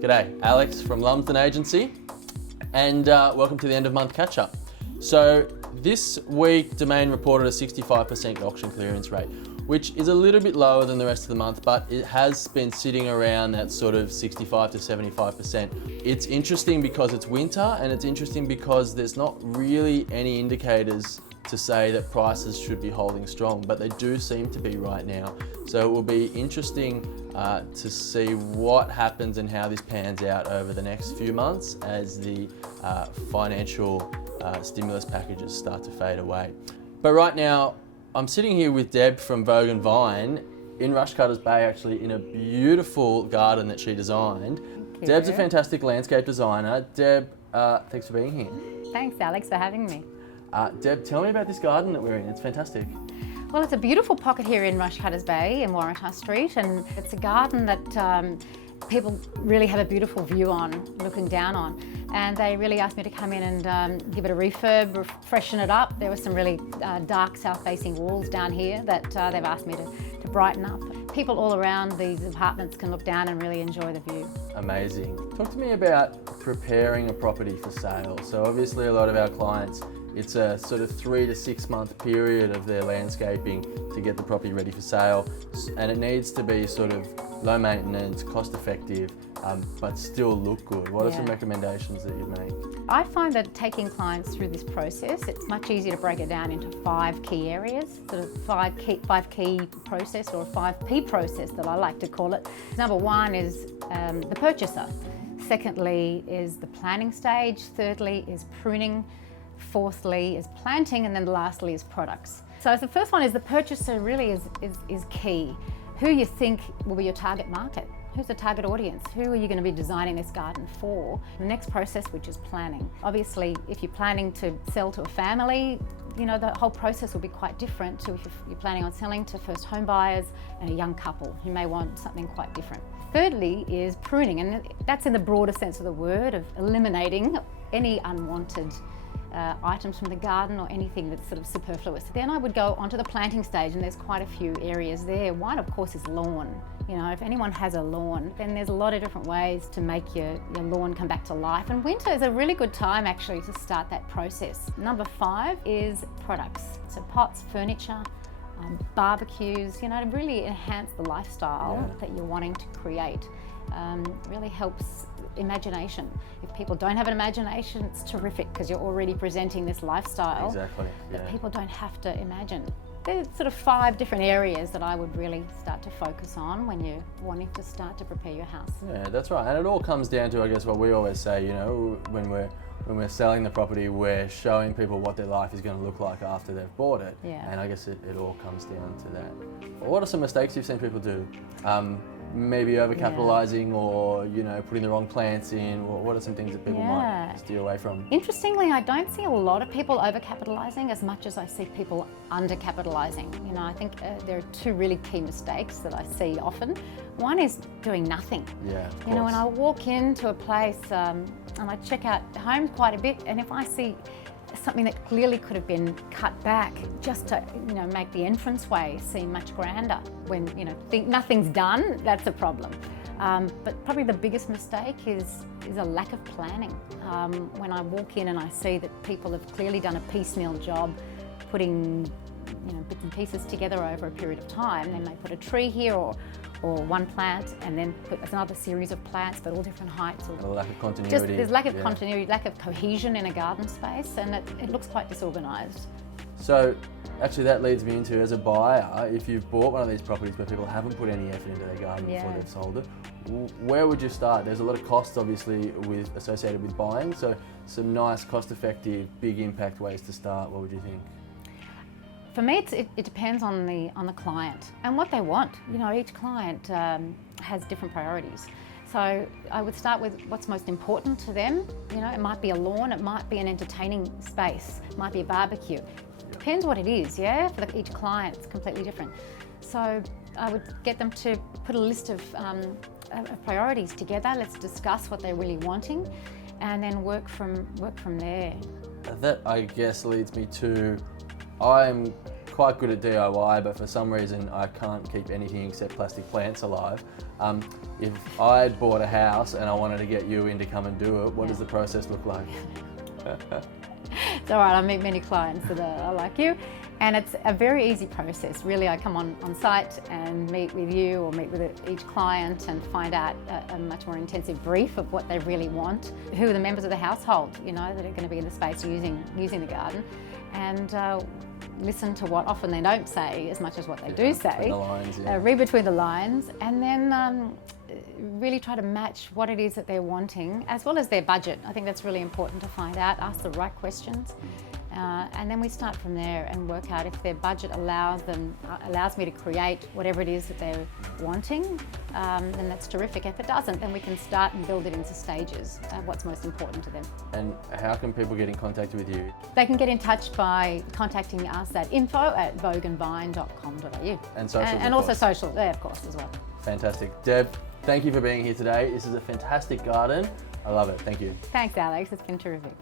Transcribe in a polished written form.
G'day, Alex from Lumsden Agency, and welcome to the end of month catch-up. So this week, Domain reported a 65% auction clearance rate, which is a little bit lower than the rest of the month, but it has been sitting around that sort of 65 to 75%. It's interesting because it's winter, and it's interesting because there's not really any indicators to say that prices should be holding strong, but they do seem to be right now. So it will be interesting to see what happens and how this pans out over the next few months as the financial stimulus packages start to fade away. But right now, I'm sitting here with Deb from Vogue and Vine in Rushcutters Bay, actually, in a beautiful garden that she designed. Deb's a fantastic landscape designer. Deb, thanks for being here. Thanks, Alex, for having me. Deb, tell me about this garden that we're in. It's fantastic. Well, it's a beautiful pocket here in Rushcutters Bay in Waratah Street, and it's a garden that people really have a beautiful view on, looking down on. And they really asked me to come in and give it a refurb, freshen it up. There were some really dark south-facing walls down here that they've asked me to brighten up. People all around these apartments can look down and really enjoy the view. Amazing. Talk to me about preparing a property for sale. So obviously a lot of our clients, it's a sort of 3 to 6 month period of their landscaping to get the property ready for sale, and it needs to be sort of low maintenance, cost effective, but still look good. What are some recommendations that you'd make? I find that taking clients through this process, it's much easier to break it down into 5 key areas, sort of five key process, or a 5P process that I like to call it. Number 1 is the purchaser. Secondly is the planning stage. Thirdly is pruning. Fourthly is planting, and then lastly is products. So the first one is the purchaser really is key. Who you think will be your target market? Who's the target audience? Who are you going to be designing this garden for? The next process, which is planning. Obviously, if you're planning to sell to a family, you know, the whole process will be quite different to if you're planning on selling to first home buyers and a young couple who may want something quite different. Thirdly is pruning, and that's in the broader sense of the word, of eliminating any unwanted items from the garden or anything that's sort of superfluous. Then I would go onto the planting stage, and there's quite a few areas there. One, of course, is lawn. You know, if anyone has a lawn, then there's a lot of different ways to make your lawn come back to life. And winter is a really good time actually to start that process. Number 5 is products. So pots, furniture, barbecues, you know, to really enhance the lifestyle that you're wanting to create. Really helps imagination. If people don't have an imagination, it's terrific because you're already presenting this lifestyle. Exactly. That people don't have to imagine. There's sort of 5 different areas that I would really start to focus on when you're wanting to start to prepare your house. Yeah, that's right. And it all comes down to, I guess, what we always say, you know, when we're selling the property, we're showing people what their life is going to look like after they've bought it. Yeah. And I guess it all comes down to that. What are some mistakes you've seen people do? Maybe overcapitalizing, or, you know, putting the wrong plants in. What are some things that people might steer away from? Interestingly, I don't see a lot of people overcapitalizing as much as I see people undercapitalizing. You know, I think there are 2 really key mistakes that I see often. One is doing nothing. Yeah, of course. You know, when I walk into a place and I check out homes quite a bit, and if I see something that clearly could have been cut back just to, you know, make the entranceway seem much grander. When, you know, think nothing's done, that's a problem. But probably the biggest mistake is a lack of planning. When I walk in and I see that people have clearly done a piecemeal job putting, you know, bits and pieces together over a period of time. They may put a tree here or one plant, and then put another series of plants, but all different heights. A lack of continuity. There's lack of continuity, lack of cohesion in a garden space, and it looks quite disorganised. So actually that leads me into, as a buyer, if you've bought one of these properties where people haven't put any effort into their garden before they've sold it, where would you start? There's a lot of costs obviously associated with buying, so some nice cost-effective, big impact ways to start. What would you think? For me, it depends on the client and what they want. You know, each client has different priorities. So I would start with what's most important to them. You know, it might be a lawn, it might be an entertaining space, it might be a barbecue. Depends what it is, yeah? For each client, it's completely different. So I would get them to put a list of priorities together. Let's discuss what they're really wanting, and then work from there. That, I guess, leads me to, I'm quite good at DIY, but for some reason I can't keep anything except plastic plants alive. If I bought a house and I wanted to get you in to come and do it, what does the process look like? It's all right, I meet many clients that are like you, and it's a very easy process. Really, I come on site and meet with you or meet with each client and find out a much more intensive brief of what they really want, who are the members of the household, you know, that are going to be in the space using the garden, and listen to what often they don't say as much as what they do say. Between the lines, read between the lines, and then really try to match what it is that they're wanting, as well as their budget. I think that's really important to find out, ask the right questions, and then we start from there and work out if their budget allows me to create whatever it is that they're wanting, then that's terrific. If it doesn't, then we can start and build it into stages, what's most important to them. And how can people get in contact with you? They can get in touch by contacting us at info@vogueandvine.com.au. And socials, and also social, yeah, of course, as well. Fantastic. Deb, thank you for being here today. This is a fantastic garden. I love it. Thank you. Thanks, Alex. It's been terrific.